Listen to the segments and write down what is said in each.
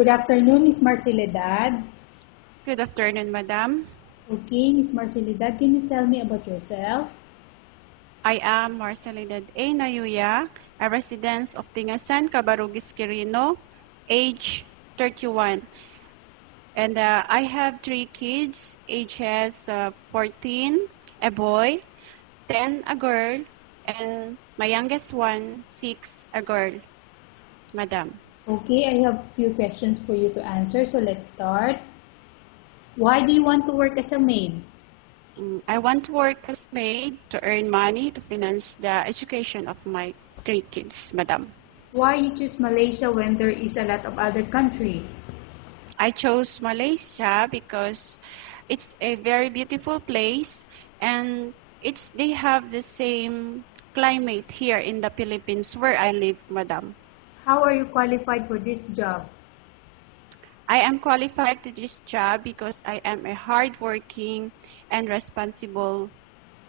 Good afternoon, Miss Marcelidad. Good afternoon, Madam. Okay, Miss Marcelidad, can you tell me about yourself? I am Marcelidad A. Nayuya, a resident of Tingasan, Cabarugis, Quirino, age 31. And I have 3 kids, ages 14, a boy, 10, a girl, and my youngest one, 6, a girl, Madam. Okay, I have a few questions for you to answer, so let's start. Why do you want to work as a maid? I want to work as maid to earn money to finance the education of my 3 kids, Madam. Why you choose Malaysia when there is a lot of other country? I chose Malaysia because it's a very beautiful place and they have the same climate here in the Philippines where I live, Madam. How are you qualified for this job? I am qualified to this job because I am a hardworking and responsible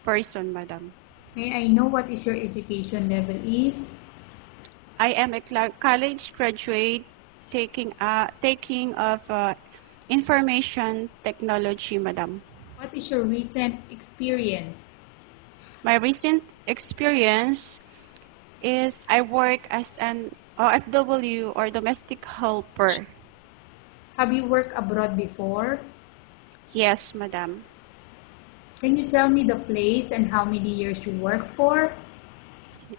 person, Madam. May I know what is your education level is? I am a college graduate taking of information technology, Madam. What is your recent experience? My recent experience is I work as an OFW or domestic helper. Have you worked abroad before? Yes, Madam. Can you tell me the place and how many years you work for?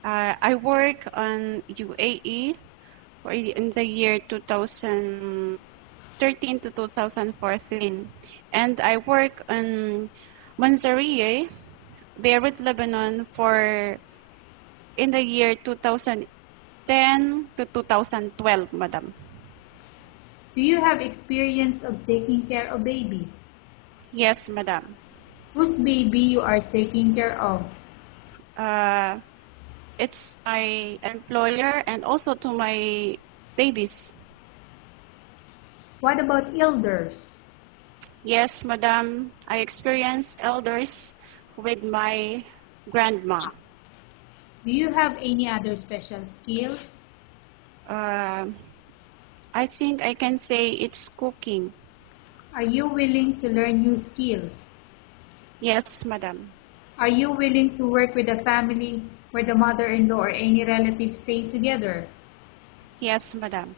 I work on UAE in the year 2013 to 2014. And I work on Manzaria, Beirut, Lebanon in the year 2010 to 2012, Madam. Do you have experience of taking care of baby? Yes, Madam. Whose baby you are taking care of? It's my employer and also to my babies. What about elders? Yes, Madam. I experience elders with my grandma. Do you have any other special skills? Uh, I think I can say it's cooking. Are you willing to learn new skills? Yes, Madam. Are you willing to work with a family where the mother-in-law or any relatives stay together? Yes, Madam.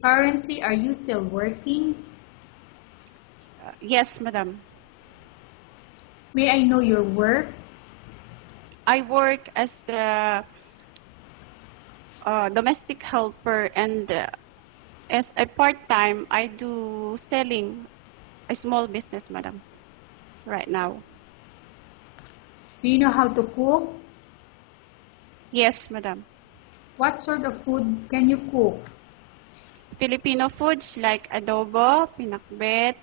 Currently, are you still working? Yes, Madam. May I know your work? I work as the domestic helper and as a part-time, I do selling a small business, Madam, right now. Do you know how to cook? Yes, Madam. What sort of food can you cook? Filipino foods like adobo, pinakbet,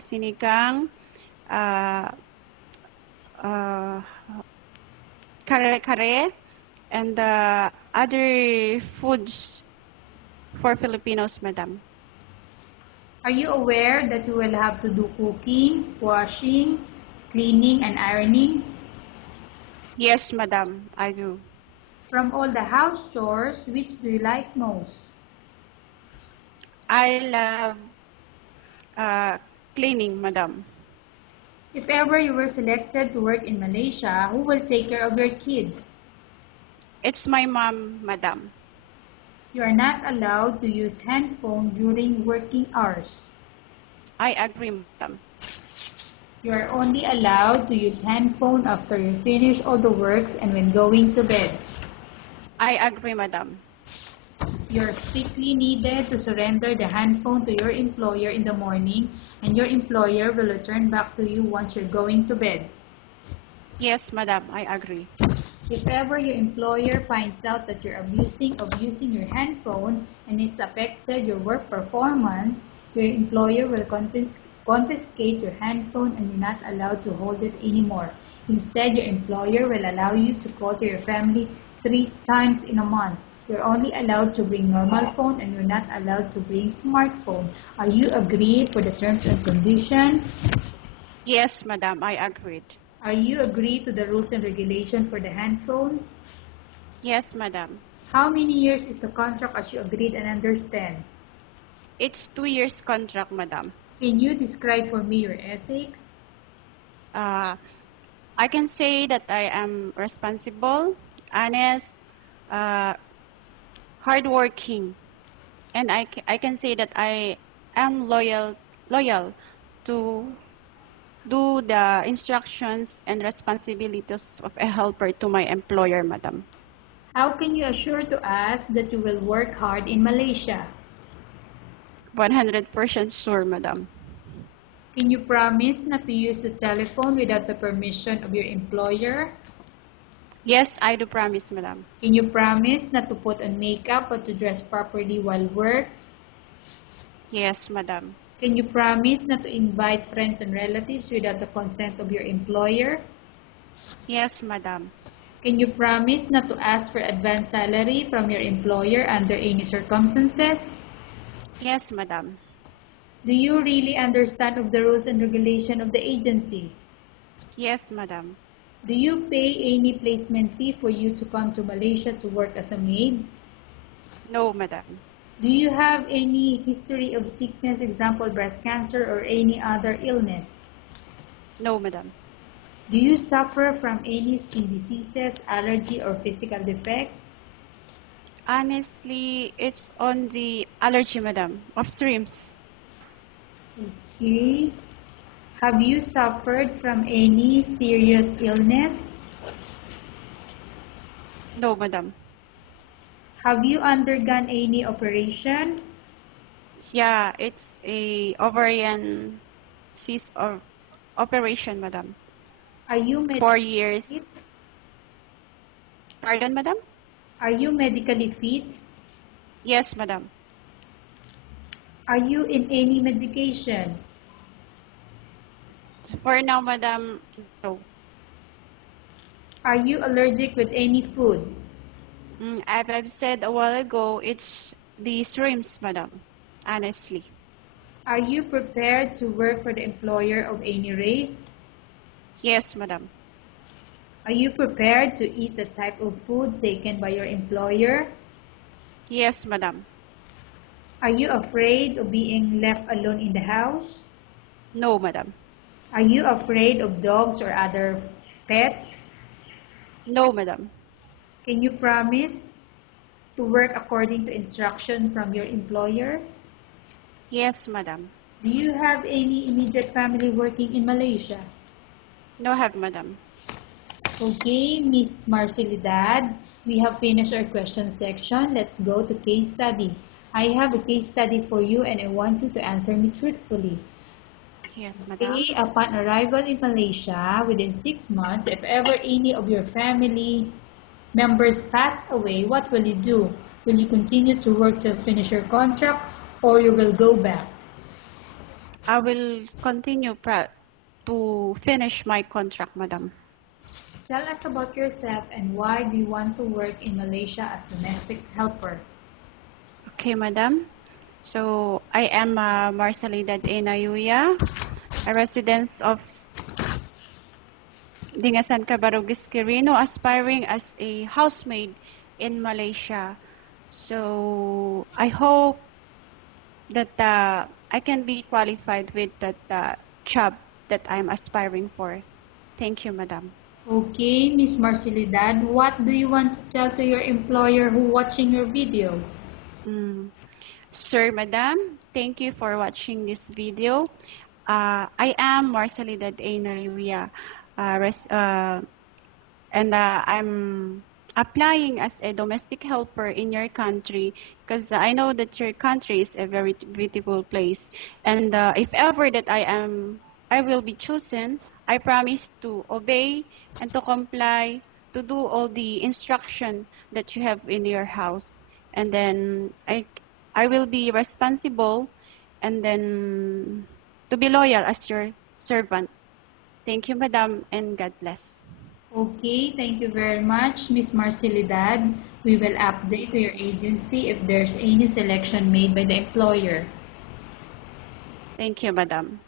sinigang, uh, uh, kare-kare, and other foods for Filipinos, Madam. Are you aware that you will have to do cooking, washing, cleaning, and ironing? Yes, Madam, I do. From all the house chores, which do you like most? I love cleaning, Madam. If ever you were selected to work in Malaysia, who will take care of your kids? It's my mom, Madam. You are not allowed to use handphone during working hours. I agree, Madam. You are only allowed to use handphone after you finish all the works and when going to bed. I agree, Madam. You are strictly needed to surrender the handphone to your employer in the morning, and your employer will return back to you once you're going to bed. Yes, Madam, I agree. If ever your employer finds out that you're abusing of using your handphone and it's affected your work performance, your employer will confiscate your handphone and you're not allowed to hold it anymore. Instead, your employer will allow you to call to your family 3 times in a month. You're only allowed to bring normal phone and you're not allowed to bring smartphone. Are you agreed for the terms and conditions? Yes, Madam, I agreed. Are you agreed to the rules and regulation for the handphone? Yes, Madam. How many years is the contract as you agreed and understand? It's 2 years contract, madam. Can you describe for me your ethics? Uh, I can say that I am responsible, honest, uh, hardworking, and I can say that I am loyal to do the instructions and responsibilities of a helper to my employer, madam. How can you assure to us that you will work hard in Malaysia? 100% sure, madam. Can you promise not to use the telephone without the permission of your employer? Yes, I do promise, madam. Can you promise not to put on makeup or to dress properly while work? Yes, madam. Can you promise not to invite friends and relatives without the consent of your employer? Yes, madam. Can you promise not to ask for advance salary from your employer under any circumstances? Yes, madam. Do you really understand of the rules and regulation of the agency? Yes, madam. Do you pay any placement fee for you to come to Malaysia to work as a maid? No, madam. Do you have any history of sickness, example breast cancer or any other illness? No, madam. Do you suffer from any skin diseases, allergy or physical defect? Honestly, it's on the allergy, madam, of shrimps. Okay. Have you suffered from any serious illness? No, madam. Have you undergone any operation? Yeah, it's a ovarian cyst or operation, madam. Are you 4 medically fit? years. Pardon, madam? Are you medically fit? Yes, madam. Are you in any medication? For now, madam, no. Are you allergic with any food? I've said a while ago, it's the shrimps, madam. Honestly. Are you prepared to work for the employer of any race? Yes, madam. Are you prepared to eat the type of food taken by your employer? Yes, madam. Are you afraid of being left alone in the house? No, madam. Are you afraid of dogs or other pets? No, madam. Can you promise to work according to instruction from your employer? Yes, madam. Do you have any immediate family working in Malaysia? No have, madam. Okay, Miss Marcelidad, we have finished our question section. Let's go to case study. I have a case study for you and I want you to answer me truthfully. Yes, Okay, madam. upon arrival in Malaysia, within 6 months, if ever any of your family members passed away, what will you do? Will you continue to work to finish your contract or you will go back? I will continue to finish my contract, madam. Tell us about yourself and why do you want to work in Malaysia as domestic helper? Okay, madam. So, I am Marcelida Nayuya, a resident of Dingasan, Cabarugis, Quirino, aspiring as a housemaid in Malaysia. So, I hope that I can be qualified with that job that I'm aspiring for. Thank you, madam. Okay, Miss Marcelidad, what do you want to tell to your employer who watching your video? Mm. Sir, madam, thank you for watching this video. I am Marcelida Nayuya, and I'm applying as a domestic helper in your country because I know that your country is a very beautiful place. And if ever that I will be chosen, I promise to obey and to comply, to do all the instruction that you have in your house. And then I will be responsible and then to be loyal as your servant. Thank you, madam, and God bless. Okay, thank you very much, Miss Marcelidad. We will update to your agency if there's any selection made by the employer. Thank you, madam.